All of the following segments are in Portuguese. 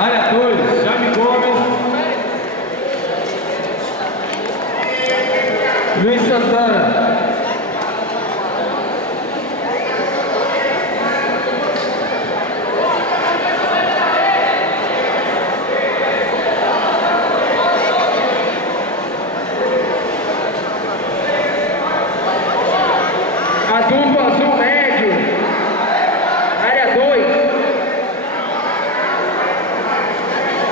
Área 2, Jaime Gomes. Luiz Santana. Adulto azul médio, área 2,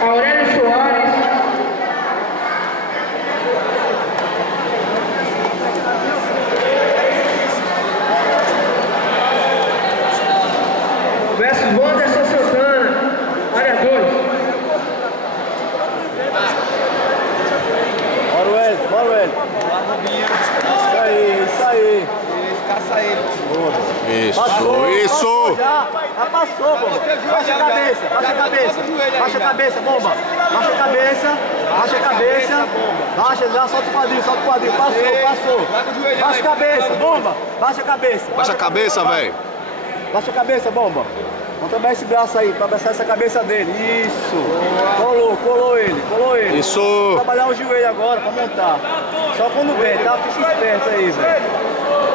Aurélio Soares, versus Wanderson Santana, área 2. Bora o Hélio, bora o Hélio. Isso aí. Caça ele. Isso, Passou, isso! Já passou, bomba. Baixa a cabeça, baixa a cabeça. Baixa a cabeça, bomba. Baixa a cabeça, baixa a cabeça. Baixa, já solta o quadril, solta o quadril. Passou. Baixa a cabeça, bomba. Baixa a cabeça. Baixa a cabeça, velho. Baixa a cabeça, bomba. Vamos trabalhar esse braço aí, pra abraçar essa cabeça dele. Isso. Colou ele. Isso. Vamos trabalhar o joelho agora pra montar. Só quando der, tá? Fica esperto aí, velho.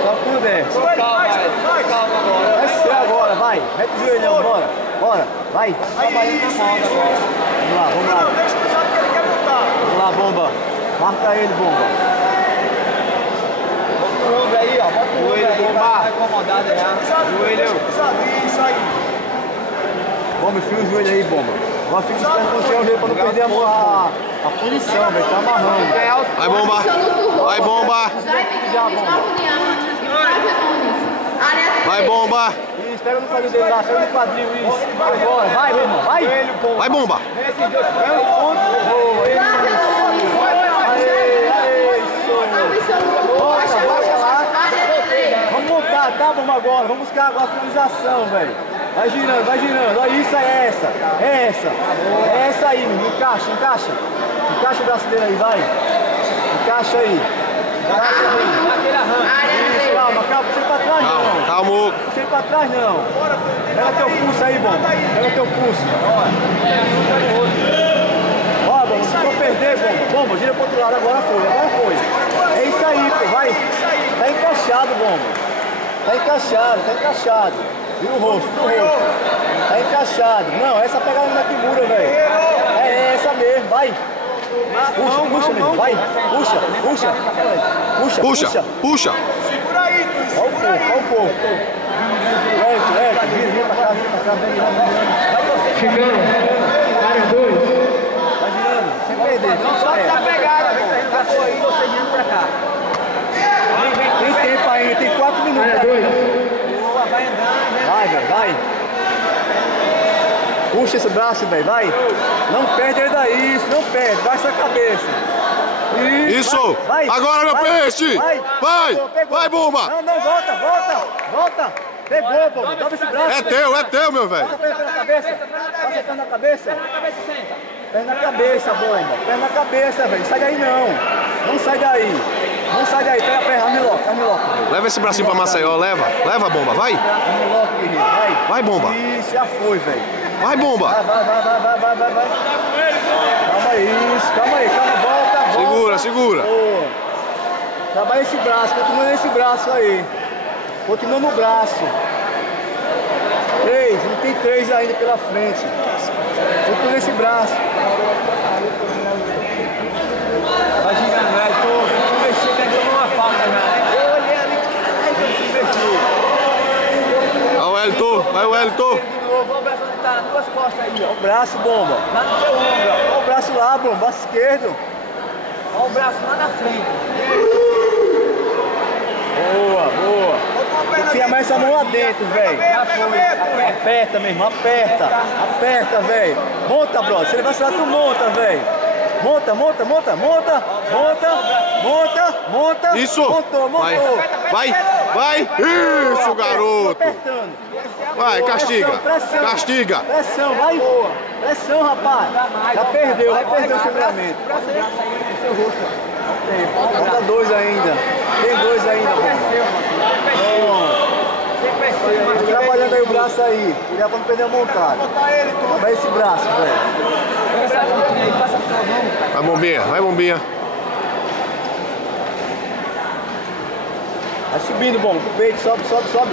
Só quando der. Calma agora. Vai ser agora, vai. Mete o joelhão, bora. Vai. Trabalhando na mão agora. Vamos lá. Vamos lá, bomba. Marca ele, bomba. Bota o ombro aí, ó. Bota o ombro aí. Vai incomodado aí. Joelho. Isso aí. Bomba, enfia o joelho aí, bomba. Agora fica esperto com o seu joelho pra não perder a punição, velho. Tá amarrando. Vai, bomba. Vai, bomba. Já, bomba. Vai, bomba. Isso, pega no quadril dele lá, pega no quadril, isso. Agora, vai, meu irmão, vai. Vai, bomba. É um ponto. Baixa lá. Vamos montar, tá, bomba, agora. Vamos buscar agora a finalização, velho. Vai girando. Olha isso, é essa. É essa aí, meu. Encaixa. Encaixa o braço dele aí, vai. Encaixa aí. Isso, calma, puxa pra trás não. Calma. Puxa pra trás não. Pega teu pulso aí, bomba. Pega teu pulso. Ó, bomba, se for perder, bomba, gira pro outro lado, agora foi. É isso aí, pô, vai. Tá encaixado, bomba. Tá encaixado. Vira o rosto. Tá encaixado. Não, essa pegada na Kimura, velho. É essa mesmo, vai. Puxa mesmo, vai. Puxa. Segura aí, Luiz. Olha o corpo. Vira pra cá, Vai Chegando, área 2. Vai girando, sem perder. Não só essa pegada, tá aí, você indo pra cá. Tem tempo ainda, tem 4 minutos. Área 2. Boa, vai andando, né? Vai, velho, vai. Puxa esse braço, velho, vai. Não perde ele daí, isso, não perde. Baixa a cabeça. Isso. Vai. Agora, meu peixe. Vai. Pegou. Vai, bomba. Não, volta. Pegou, bomba. Dobra esse braço. É teu, meu velho. Passa a perna na cabeça. Passa a perna na cabeça. Perna na cabeça, bomba. Perna na cabeça, velho. Sai daí não. Não sai daí. Pega a perna, armiloca. Leva esse bracinho pra Maceió, leva, bomba, vai. Armiloca, guerreiro, vai. Vai, bomba. Isso, já foi, velho. Vai, bomba. Vai. Calma aí, volta. Segura. Boa. Trabalha esse braço, continua nesse braço aí. Continua no braço. 3, não tem 3 ainda pela frente. Continua nesse braço. Vai girando, vai, tô mexendo, pegou uma falta já, né? Eu olhei ali, caralho, eu se mexeu. Vai o Wellington. Olha o braço onde tá, nas duas costas aí, ó. Olha o braço, bomba. Lá no teu ombro, ó. Olha o braço lá, bomba. Braço esquerdo. Olha o braço lá na frente. Boa. Enfia mais essa mão lá dentro, velho. Aperta, meu irmão, aperta, velho. Monta, brother. Se ele vacilar, tu monta, velho. Monta. Isso. Montou. Vai. Isso, garoto. Apertando. Vai, castiga. Pressão, vai. Pressão, rapaz. Já perdeu, vai perder o sangramento. Falta 2 ainda. Tem 2 ainda, trabalhando aí o braço aí. Cuidado pra não perder a montada. Vai esse braço, velho. Vai, bombinha, vai, bombinha. Vai subindo, bomba, pro peito, sobe, sobe, sobe.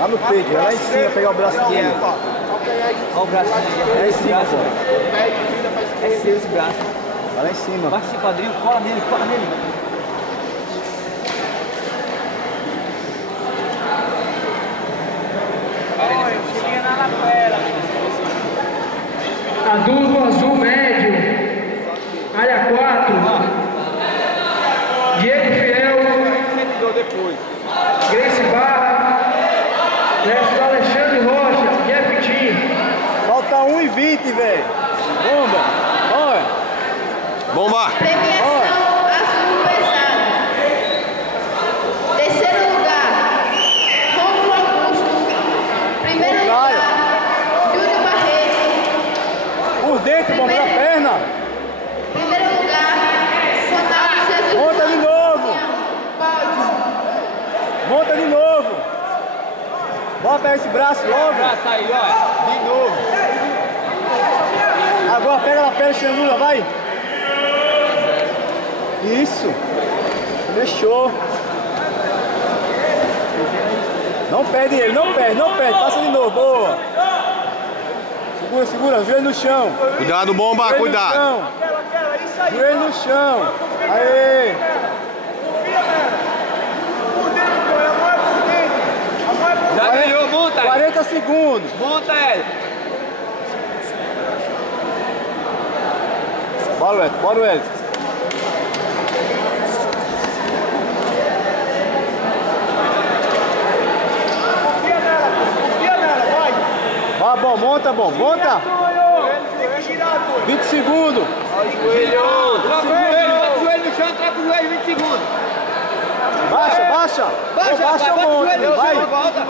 Lá no peito, vai lá em cima, pegar o braço dele. Olha o braço dele. É em cima, pô. É seu esse braço. Vai lá em cima. Baixa esse quadril, cola nele, cola nele. Adulto azul médio, área 4, Diego Fiel, Grace Barra, versus Alexandre Rocha, Jeff Tim. Falta 1,20, velho. Bomba. Olha. Bomba. Premiação azul pesado. Terceiro lugar, Romulo Augusto. Primeiro lugar, Júlio Barreto. Por dentro, bomba, na perna. Primeiro lugar, Ronaldo Jesus. Monta de novo. Pódio. Monta de novo. Bora pegar esse braço logo. Braço aí, ó. De novo. Agora pega na perna, Xangula, vai. Isso. Fechou. Não perde ele, não perde, não perde. Passa de novo, boa. Segura, segura, joelho no chão. Cuidado, bomba, Joelho cuidado. no chão. Joelho no chão. Aê. Já ganhou, monta ele. 40 segundos. Monta ele. Bora, Wellington, bora, Wellington. Vai, bom, monta, bom, monta. 20 segundos. Troca o joelho no chão, troca o joelho 20 segundos. Baixa, baixa. Baixa, Baixa o bota o monte, joelho no vai. chão, volta.